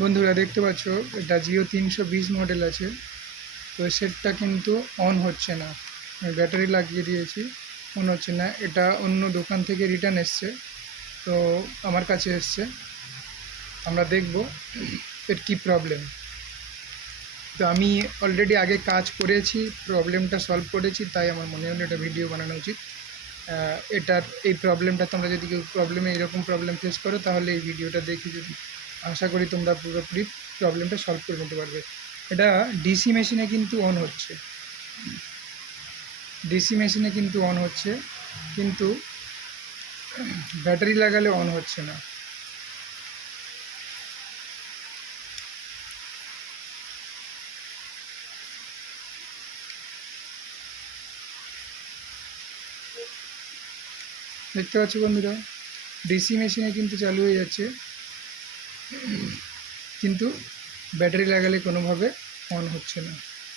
বন্ধুরা দেখতে পাচ্ছ এটা জিও 320 মডেল আছে। তো সেটটা কিন্তু অন হচ্ছে না। আমি ব্যাটারি লাগিয়ে দিয়েছি, অন হচ্ছে না। এটা অন্য দোকান থেকে রিটার্ন এসছে, তো আমার কাছে এসছে। আমরা দেখব এর কি প্রবলেম। তো আমি অলরেডি আগে কাজ করেছি, প্রবলেমটা সলভ করেছি, তাই আমার মনে হলো এটা ভিডিও বানানো উচিত। এটার এই প্রবলেমটা তোমরা যদি কেউ এরকম প্রবলেম ফেস করো, তাহলে এই ভিডিওটা দেখে যদি আশা করি তোমরা পুরোপুরি প্রবলেমটা সলভ করে নিতে পারবে। এটা ডিসি মেশিনে কিন্তু অন হচ্ছে, ডিসি মেশিনে কিন্তু অন হচ্ছে, কিন্তু ব্যাটারি লাগালে অন হচ্ছে না। দেখতে পাচ্ছ বন্ধুরা, ডিসি মেশিনে কিন্তু চালু হয়ে যাচ্ছে, কিন্তু ব্যাটারি লাগালে কোনোভাবে অন হচ্ছে না।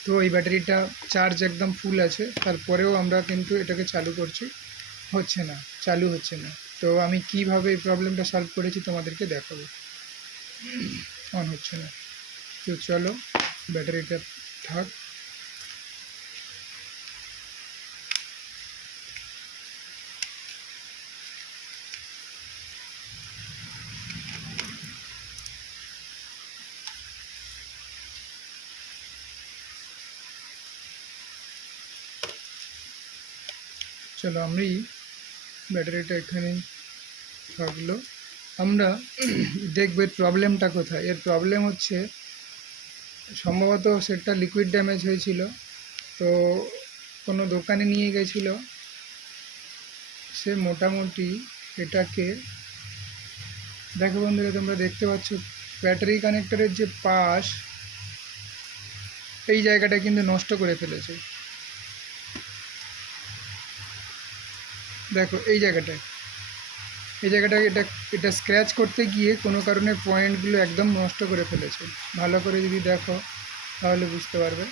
তো এই ব্যাটারিটা চার্জ একদম ফুল আছে, তারপরেও আমরা কিন্তু এটাকে চালু করছি, হচ্ছে না, চালু হচ্ছে না। তো আমি কিভাবে এই প্রবলেমটা সলভ করেছি তোমাদেরকে দেখাবো। অন হচ্ছে না। তো চলো, ব্যাটারিটা থাক। চলো, আমি ব্যাটারিটা এখানেই থাকলো। আমরা দেখবো এর প্রবলেমটা কোথায়। এর প্রবলেম হচ্ছে সম্ভবত সেটটা লিকুইড ড্যামেজ হয়েছিল, তো কোনো দোকানে নিয়ে গেছিল, সে মোটামুটি এটাকে দেখো বন্ধুরা, তোমরা দেখতে পাচ্ছ ব্যাটারি কানেক্টরের যে পাশ, এই জায়গাটা কিন্তু নষ্ট করে ফেলেছে। দেখো এই জায়গাটায়, এটা এটা স্ক্র্যাচ করতে গিয়ে কোনো কারণে পয়েন্টগুলো একদম নষ্ট করে ফেলেছে। ভালো করে যদি দেখো তাহলে বুঝতে পারবে,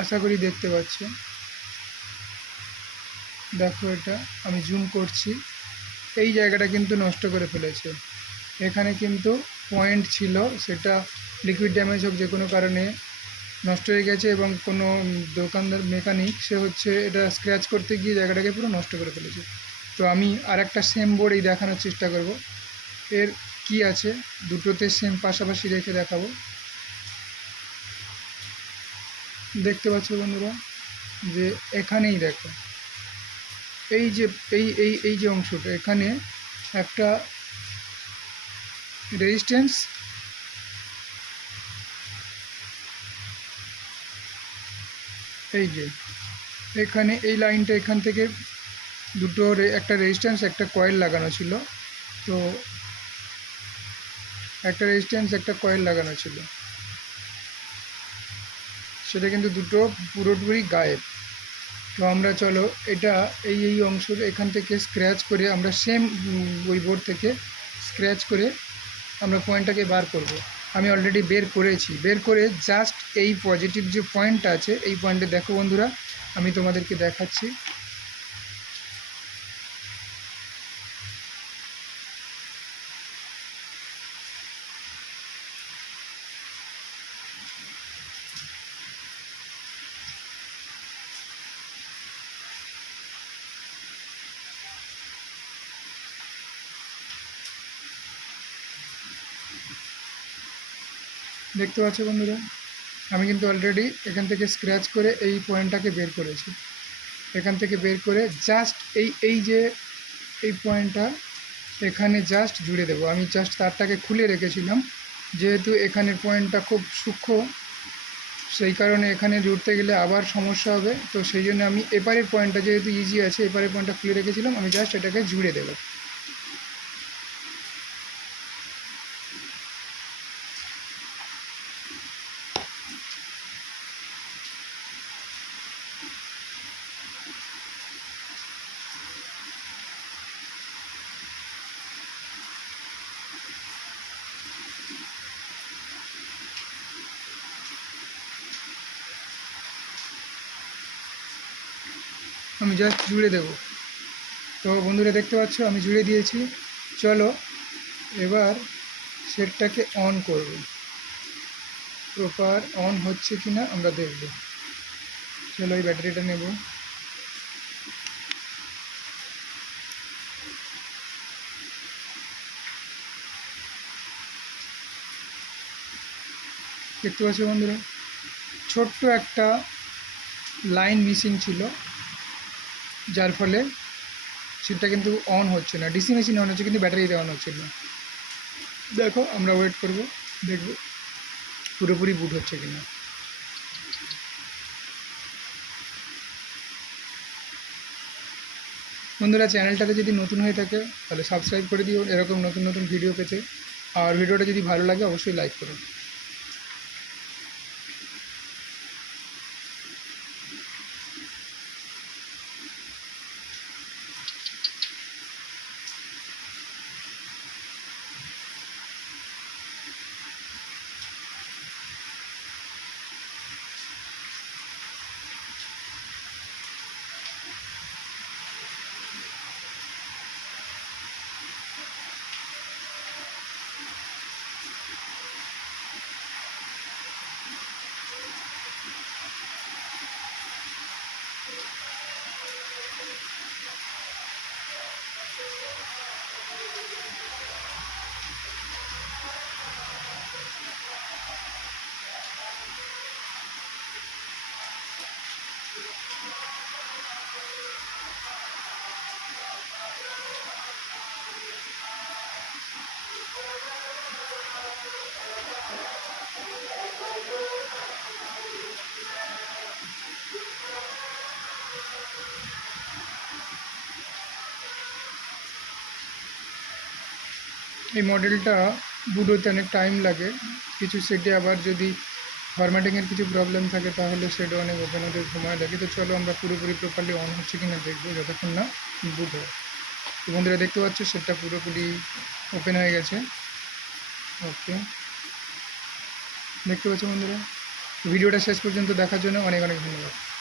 আশা করি দেখতে পাচ্ছ। দেখো, এটা আমি জুম করছি, এই জায়গাটা কিন্তু নষ্ট করে ফেলেছে। এখানে কিন্তু পয়েন্ট ছিল, সেটা লিকুইড ড্যামেজ হোক যে কোনো কারণে নষ্ট হয়ে গেছে, এবং কোনো দোকানদার মেকানিক সে হচ্ছে এটা স্ক্র্যাচ করতে গিয়ে জায়গাটাকে পুরো নষ্ট করে ফেলেছে। তো আমি আর একটা সেম বোর্ড এই দেখানোর চেষ্টা করব, এর কি আছে, দুটোতে সেম পাশাপাশি রেখে দেখাবো। দেখতে পাচ্ছ বন্ধুরা যে এখানেই দেখো, এই যে এই যে অংশটা, এখানে একটা রেজিস্ট্যান্স, এই যে এখানে এই লাইনটা, এখান থেকে দুটো একটা রেজিস্ট্যান্স একটা কয়েল লাগানো ছিল। তো একটা রেজিস্ট্যান্স একটা কয়েল লাগানো ছিল, সেটা কিন্তু দুটো পুরোপুরি গায়েব। তো আমরা চলো এটা এই অংশ এখান থেকে স্ক্র্যাচ করে, আমরা সেম ওই বোর্ড থেকে স্ক্র্যাচ করে আমরা পয়েন্টটাকে বার করব। আমি অলরেডি বের করেছি, বের করে জাস্ট এই পজিটিভ যে পয়েন্টটা আছে, এই পয়েন্টে দেখো বন্ধুরা, আমি তোমাদেরকে দেখাচ্ছি। দেখতে পাচ্ছ বন্ধুরা, আমি কিন্তু অলরেডি এখান থেকে স্ক্র্যাচ করে এই পয়েন্টটাকে বের করেছি। এখান থেকে বের করে জাস্ট এই যে এই পয়েন্টটা এখানে জাস্ট জুড়ে দেবো। আমি জাস্ট তারটাকে খুলে রেখেছিলাম, যেহেতু এখানের পয়েন্টটা খুব সূক্ষ্ম, সেই কারণে এখানে জুড়তে গেলে আবার সমস্যা হবে। তো সেই জন্য আমি এপারের পয়েন্টটা যেহেতু ইজি আছে, এপারের পয়েন্টটা খুলে রেখেছিলাম, আমি জাস্ট এটাকে জুড়ে দেবো। আমি জাস্ট জুড়ে দেব। তো বন্ধুরা দেখতে পাচ্ছ আমি জুড়ে দিয়েছি। চলো এবার সেটটাকে অন করব, প্রপার অন হচ্ছে কি না আমরা দেখব। চলো এই ব্যাটারিটা নেব। দেখতে পাচ্ছ বন্ধুরা, ছোট্ট একটা লাইন মিসিং ছিল, যার ফলে সেটটা কিন্তু অন হচ্ছে না। ডিসি মেশিন অন হচ্ছে কিন্তু ব্যাটারিতে অন হচ্ছে না। দেখো আমরা ওয়েট করব, দেখব পুরোপুরি বুট হচ্ছে কিনা। বন্ধুরা চ্যানেলটাতে যদি নতুন হয়ে থাকে তাহলে সাবস্ক্রাইব করে দিও এরকম নতুন নতুন ভিডিও পেতে। আর ভিডিওটা যদি ভালো লাগে অবশ্যই লাইক করো। এই মডেলটা বুট হতে অনেক টাইম লাগে। কিছু সেটে আবার যদি ফরম্যাটিংয়ের কিছু প্রবলেম থাকে তাহলে সেটা অনেক ওপেন হতে সময় লাগে। তো চলো আমরা পুরোপুরি প্রপারলি অন হচ্ছে কি না দেখবো যতক্ষণ না বুট হয়। তো বন্ধুরা দেখতে পাচ্ছ সেটটা পুরোপুরি ওপেন হয়ে গেছে। ওকে, দেখতে পাচ্ছ বন্ধুরা। ভিডিওটা শেষ পর্যন্ত দেখার জন্য অনেক অনেক ধন্যবাদ।